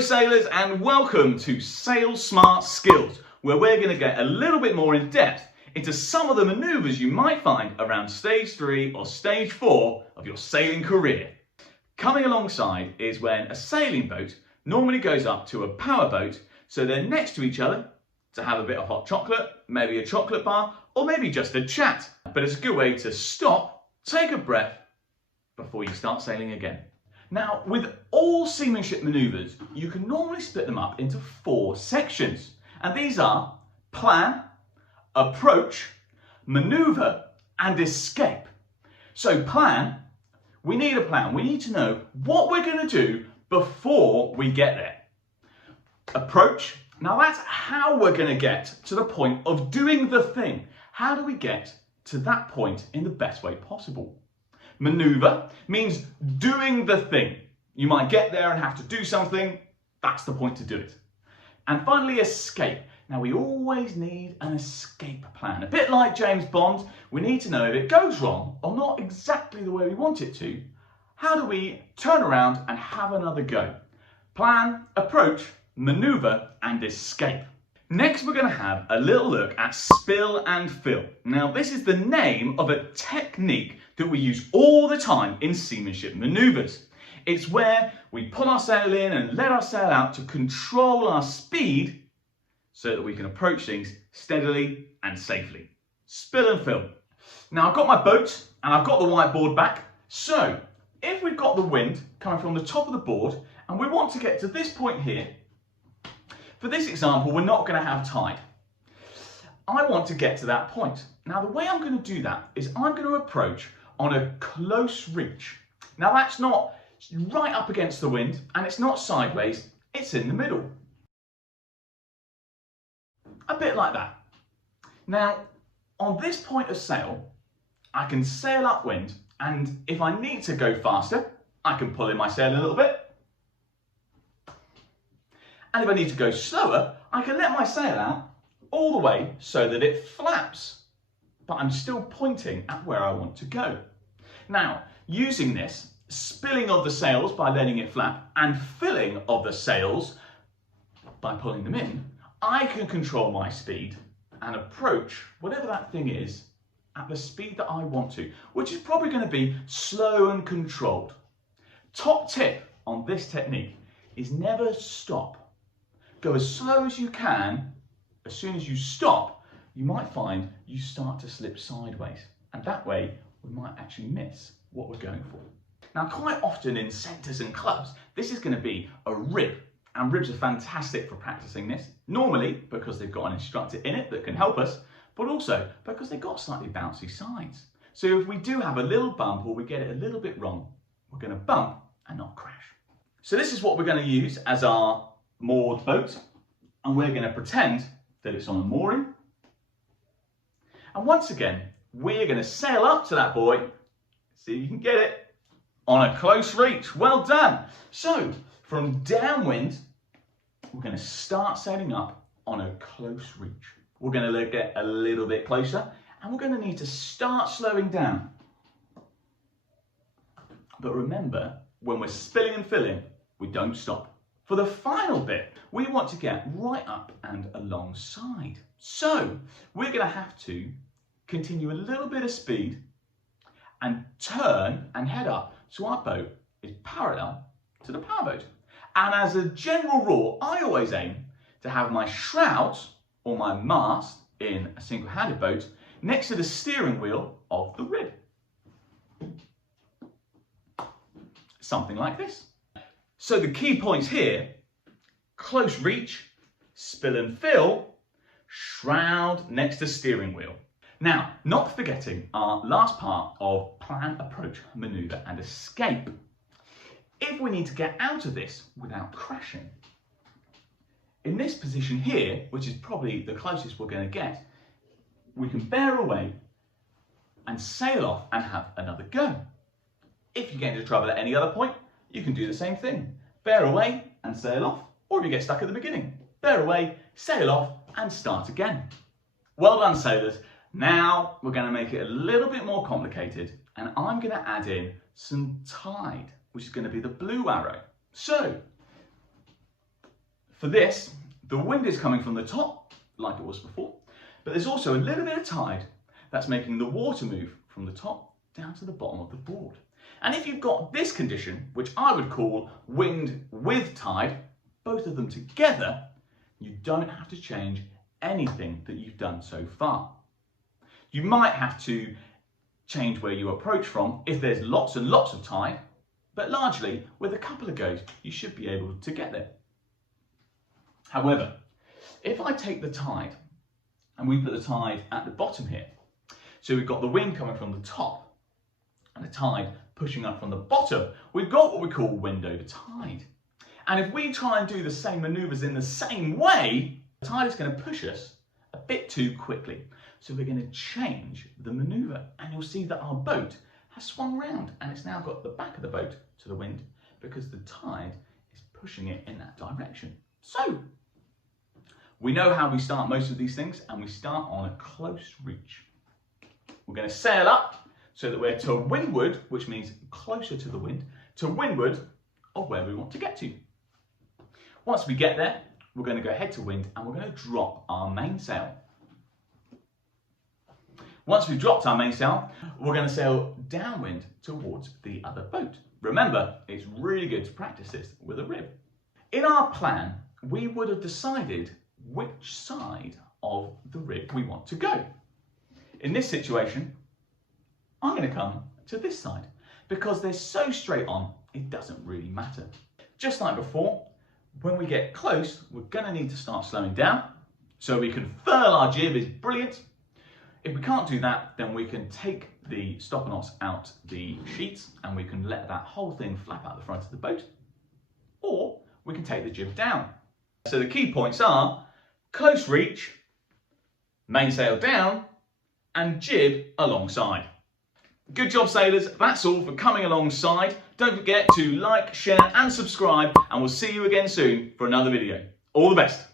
Hello sailors and welcome to Sail Smart Skills, where we're going to get a little bit more in depth into some of the manoeuvres you might find around stage 3 or stage 4 of your sailing career. Coming alongside is when a sailing boat normally goes up to a power boat, so they're next to each other to have a bit of hot chocolate, maybe a chocolate bar, or maybe just a chat. But it's a good way to stop, take a breath before you start sailing again. Now, with all seamanship manoeuvres, you can normally split them up into 4 sections. And these are plan, approach, manoeuvre, and escape. So plan, we need a plan. We need to know what we're going to do before we get there. Approach, now that's how we're going to get to the point of doing the thing. How do we get to that point in the best way possible? Manoeuvre means doing the thing. You might get there and have to do something. That's the point to do it. And finally, escape. Now, we always need an escape plan. A bit like James Bond, we need to know if it goes wrong or not exactly the way we want it to, how do we turn around and have another go? Plan, approach, manoeuvre, and escape. Next, we're going to have a little look at spill and fill. Now, this is the name of a technique that we use all the time in seamanship manoeuvres. It's where we pull our sail in and let our sail out to control our speed so that we can approach things steadily and safely. Spill and fill. Now, I've got my boat and I've got the whiteboard back. So, if we've got the wind coming from the top of the board and we want to get to this point here, for this example, we're not going to have tide. I want to get to that point. Now, the way I'm going to do that is I'm going to approach on a close reach. Now, that's not right up against the wind and it's not sideways, it's in the middle. A bit like that. Now, on this point of sail, I can sail upwind, and if I need to go faster, I can pull in my sail a little bit. And if I need to go slower, I can let my sail out all the way so that it flaps, but I'm still pointing at where I want to go. Now, using this, spilling of the sails by letting it flap and filling of the sails by pulling them in, I can control my speed and approach whatever that thing is at the speed that I want to, which is probably going to be slow and controlled. Top tip on this technique is never stop. Go as slow as you can. As soon as you stop, you might find you start to slip sideways. And that way, we might actually miss what we're going for. Now, quite often in centres and clubs, this is going to be a rib. And ribs are fantastic for practicing this. Normally, because they've got an instructor in it that can help us, but also because they've got slightly bouncy sides. So if we do have a little bump or we get it a little bit wrong, we're going to bump and not crash. So this is what we're going to use as our moored boat, and we're going to pretend that it's on a mooring. And once again, we're going to sail up to that buoy, see if you can get it, on a close reach. Well done. So from downwind, we're going to start sailing up on a close reach. We're going to get a little bit closer, and we're going to need to start slowing down. But remember, when we're spilling and filling, we don't stop. For the final bit, we want to get right up and alongside. So we're going to have to continue a little bit of speed and turn and head up so our boat is parallel to the powerboat. And as a general rule, I always aim to have my shrouds or my mast in a single-handed boat next to the steering wheel of the rib. Something like this. So the key points here: close reach, spill and fill, shroud next to steering wheel. Now, not forgetting our last part of plan, approach, manoeuvre and escape. If we need to get out of this without crashing, in this position here, which is probably the closest we're going to get, we can bear away and sail off and have another go. If you get into trouble at any other point, you can do the same thing. Bear away and sail off, or if you get stuck at the beginning, bear away, sail off and start again. Well done, sailors. Now we're going to make it a little bit more complicated, and I'm going to add in some tide, which is going to be the blue arrow. So For this, the wind is coming from the top, like it was before, but there's also a little bit of tide that's making the water move from the top down to the bottom of the board. And if you've got this condition, which I would call wind with tide, both of them together, you don't have to change anything that you've done so far. You might have to change where you approach from if there's lots and lots of tide, but largely with a couple of goes, you should be able to get there. However, if I take the tide and we put the tide at the bottom here, so we've got the wind coming from the top and the tide pushing up from the bottom, we've got what we call wind over tide. And if we try and do the same manoeuvres in the same way, the tide is going to push us a bit too quickly. So we're going to change the manoeuvre, and you'll see that our boat has swung round and it's now got the back of the boat to the wind because the tide is pushing it in that direction. So we know how we start most of these things, and we start on a close reach. We're going to sail up so that we're to windward, which means closer to the wind, to windward of where we want to get to. Once we get there, we're going to go head to wind and we're going to drop our mainsail. Once we've dropped our mainsail, we're going to sail downwind towards the other boat. Remember, it's really good to practice this with a rib. In our plan, we would have decided which side of the rib we want to go. In this situation, I'm going to come to this side because they're so straight on, it doesn't really matter. Just like before, when we get close, we're going to need to start slowing down. So we can furl our jib is brilliant. If we can't do that, then we can take the stopper knots out the sheets and we can let that whole thing flap out the front of the boat. Or we can take the jib down. So the key points are close reach, mainsail down, and jib alongside. Good job, sailors. That's all for coming alongside. Don't forget to like, share and subscribe, and we'll see you again soon for another video. All the best.